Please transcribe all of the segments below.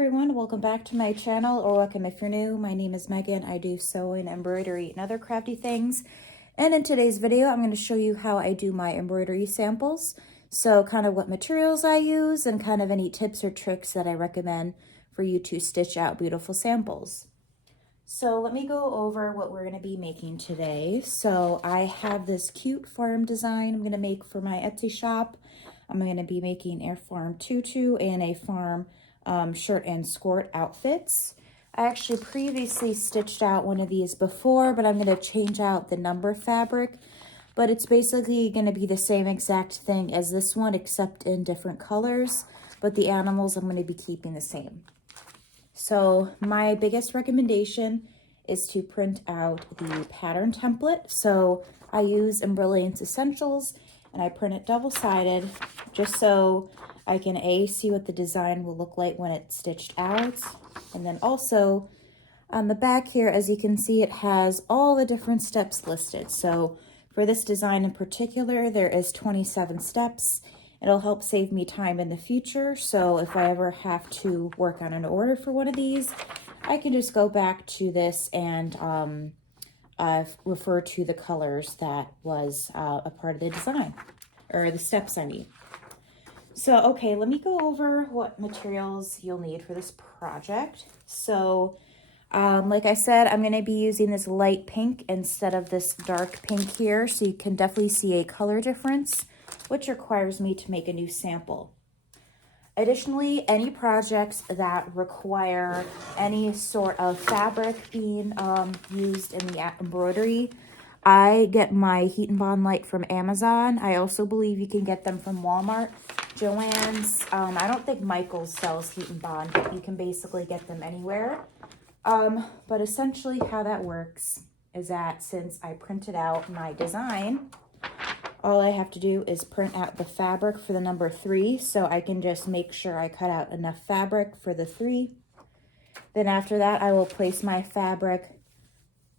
everyone, welcome back to my channel, or welcome if you're new. My name is Megan. I do sewing, embroidery, and other crafty things. And in today's video, I'm going to show you how I do my embroidery samples. So kind of what materials I use and kind of any tips or tricks that I recommend for you to stitch out beautiful samples. So let me go over what we're going to be making today. So I have this cute farm design I'm going to make for my Etsy shop. I'm going to be making a farm tutu and a farm shirt and skirt outfits. I actually previously stitched out one of these before, but I'm going to change out the number fabric. But it's basically going to be the same exact thing as this one, except in different colors. But the animals I'm going to be keeping the same. So my biggest recommendation is to print out the pattern template. So I use Embrilliance Essentials and I print it double-sided just so I can see what the design will look like when it's stitched out. And then also on the back here, as you can see, it has all the different steps listed. So for this design in particular, there is 27 steps. It'll help save me time in the future. So if I ever have to work on an order for one of these, I can just go back to this and refer to the colors that was a part of the design, or the steps I need. So, okay, let me go over what materials you'll need for this project. So, like I said, I'm going to be using this light pink instead of this dark pink here. So you can definitely see a color difference, which requires me to make a new sample. Additionally, any projects that require any sort of fabric being used in the embroidery, I get my Heat and Bond light from Amazon. I also believe you can get them from Walmart, Joann's. I don't think Michael's sells Heat and Bond, but you can basically get them anywhere. But essentially how that works is that since I printed out my design, all I have to do is print out the fabric for the number 3, so I can just make sure I cut out enough fabric for the 3. Then after that, I will place my fabric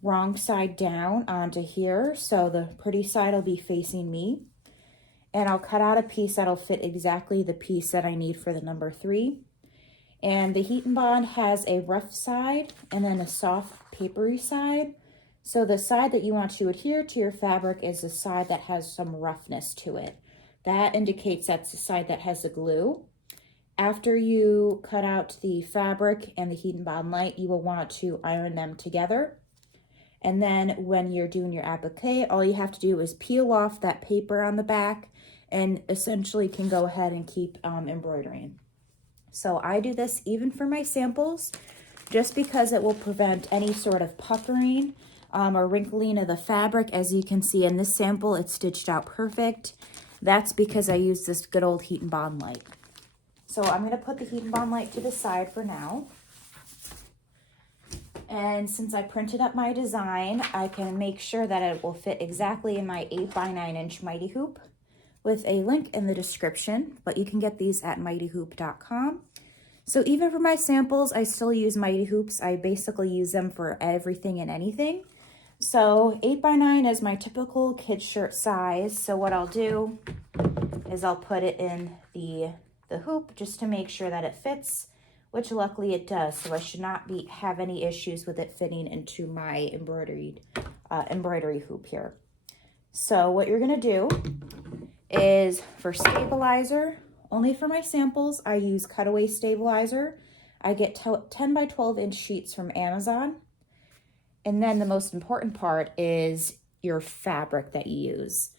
wrong side down onto here, so the pretty side will be facing me. And I'll cut out a piece that'll fit exactly the piece that I need for the number 3. And the Heat and Bond has a rough side and then a soft papery side. So the side that you want to adhere to your fabric is the side that has some roughness to it. That indicates that's the side that has the glue. After you cut out the fabric and the Heat and Bond light, you will want to iron them together. And then when you're doing your applique, all you have to do is peel off that paper on the back and essentially can go ahead and keep embroidering. So I do this even for my samples, just because it will prevent any sort of puckering or wrinkling of the fabric. As you can see in this sample, it's stitched out perfect. That's because I use this good old Heat and Bond light. So I'm going to put the Heat and Bond light to the side for now. And since I printed up my design, I can make sure that it will fit exactly in my 8x9 inch Mighty Hoop, with a link in the description, but you can get these at mightyhoop.com. So even for my samples, I still use Mighty Hoops. I basically use them for everything and anything. So 8x9 is my typical kid shirt size. So what I'll do is I'll put it in the hoop just to make sure that it fits, which luckily it does. So I should not have any issues with it fitting into my embroidery hoop here. So what you're gonna do is for stabilizer, only for my samples, I use cutaway stabilizer. I get 10 by 12 inch sheets from Amazon. And then the most important part is your fabric that you use.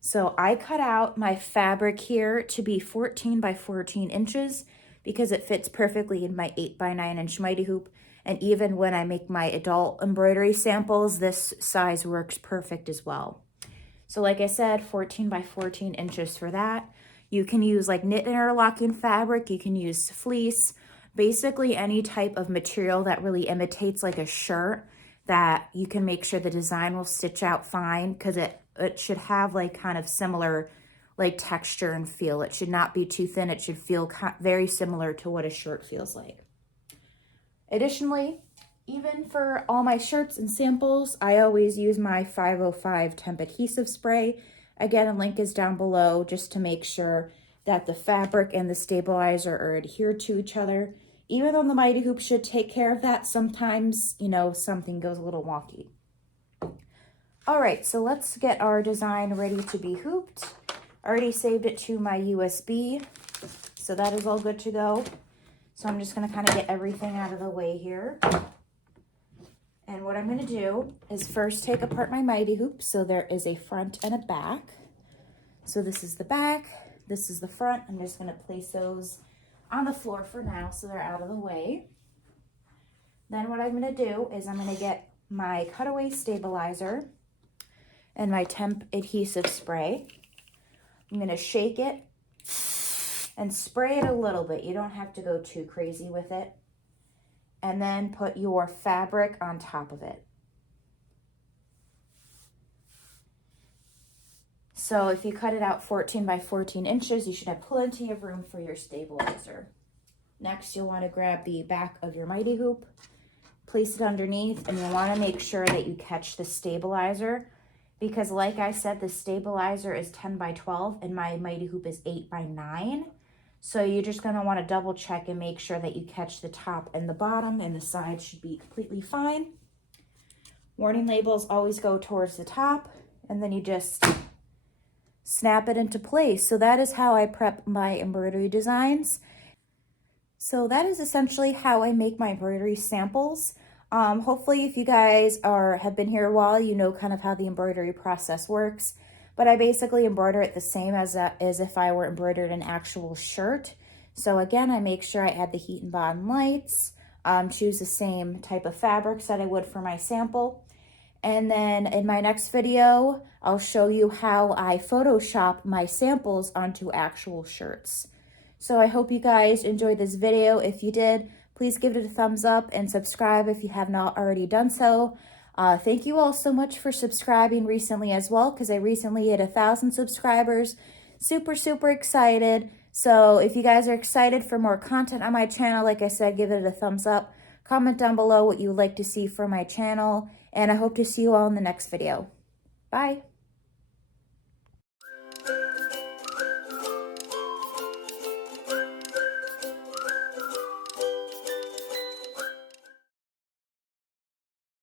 So I cut out my fabric here to be 14 by 14 inches because it fits perfectly in my 8x9 inch Mighty Hoop. And even when I make my adult embroidery samples, this size works perfect as well. So like I said, 14 by 14 inches for that. You can use like knit interlocking fabric, you can use fleece, basically any type of material that really imitates like a shirt, that you can make sure the design will stitch out fine, because it should have like kind of similar like texture and feel. It should not be too thin. It should feel very similar to what a shirt feels like. Additionally, even for all my shirts and samples, I always use my 505 temp adhesive spray. Again, a link is down below just to make sure that the fabric and the stabilizer are adhered to each other. Even though the Mighty Hoop should take care of that, sometimes, you know, something goes a little wonky. All right, so let's get our design ready to be hooped. I already saved it to my USB, so that is all good to go. So I'm just gonna kind of get everything out of the way here. And what I'm gonna do is first take apart my Mighty Hoop. So there is a front and a back. So this is the back, this is the front. I'm just gonna place those on the floor for now so they're out of the way. Then what I'm gonna do is I'm gonna get my cutaway stabilizer and my temp adhesive spray. I'm gonna shake it and spray it a little bit. You don't have to go too crazy with it. And then put your fabric on top of it. So if you cut it out 14 by 14 inches, you should have plenty of room for your stabilizer. Next, you'll want to grab the back of your Mighty Hoop, place it underneath, and you'll want to make sure that you catch the stabilizer, because like I said, the stabilizer is 10 by 12 and my Mighty Hoop is 8 by 9. So you're just going to want to double check and make sure that you catch the top and the bottom, and the sides should be completely fine. Warning labels always go towards the top, and then you just snap it into place. So that is how I prep my embroidery designs. So that is essentially how I make my embroidery samples. Hopefully if you guys have been here a while, you know kind of how the embroidery process works. But I basically embroider it the same as if I were embroidered an actual shirt. So again, I make sure I add the heat and bond lights, choose the same type of fabrics that I would for my sample. And then in my next video, I'll show you how I Photoshop my samples onto actual shirts. So I hope you guys enjoyed this video. If you did, please give it a thumbs up and subscribe if you have not already done so. Thank you all so much for subscribing recently as well, because I recently hit 1,000 subscribers. Super, super excited. So if you guys are excited for more content on my channel, like I said, give it a thumbs up. Comment down below what you would like to see from my channel. And I hope to see you all in the next video. Bye.